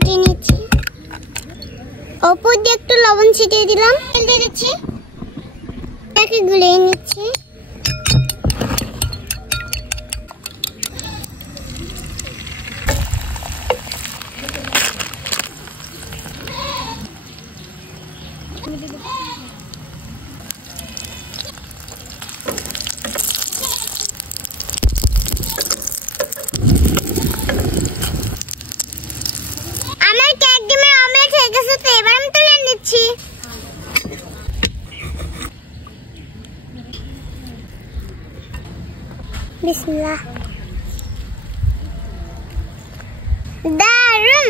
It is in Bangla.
ফাটিয়ে নিচ্ছি। উপর দিয়ে একটু লবণ ছিটিয়ে দিলাম, তেল দিয়ে দিচ্ছি, এটাকে গুলিয়ে নিচ্ছি। আমার কেক ডিমের অমলেট হয়ে গেছে, তো এবার আমি তুলে নিচ্ছি। বিসমিল্লাহ। দারুন।